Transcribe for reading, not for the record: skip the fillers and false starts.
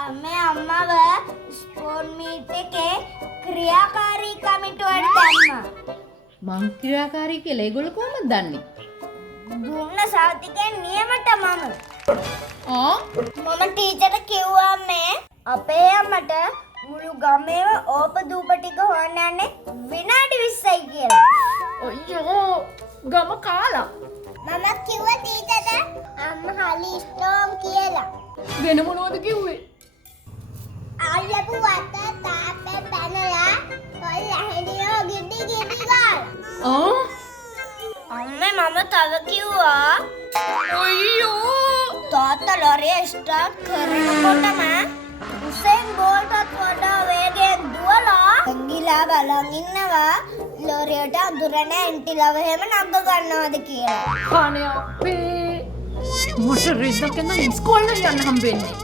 අම්මේ අම්මව ස්පෝන් මීට් එකේ ක්‍රියාකාරී කමිටුවට දැම්මා. මං ක්‍රියාකාරී කියලා ඒගොල්ලෝ කොහොමද දන්නේ? දුන්න සාතිකෙන් නියමට මම. ආ මම ටීචර්ට කිව්වා මේ අපේ අම්මට මුළු ගමේම ඕපදූප ටික හොයන්න යන්නේ විනාඩි 20යි කියලා. අයියෝ ගම කාලා. මම කිව්වා ටීචර්ට අම්මා හලි ස්ට්‍රෝං කියලා. වෙන මොනවද කිව්වේ? අල්ලපු වත තාප්පේ පැනලා ඔය ඇහෙනියෝ ගිඩි ගාලා. අම්මේ මම තව කිව්වා අයියෝ තාත්තා ලොරිය ස්ටාර්ට් කරනකොටම උසේන් බෝල්ටත් වඩා වේගෙන් දුවලා ඇඟිලා බලන් ඉන්නවා ලොරියට අඳුරන ඇන්ටිලව එහෙම නග ගන්නවද කියලා. අනේ අපේ මට රෙද්දක් නම් ඉස්කෝලේ යන්න හම්බෙන්නේ.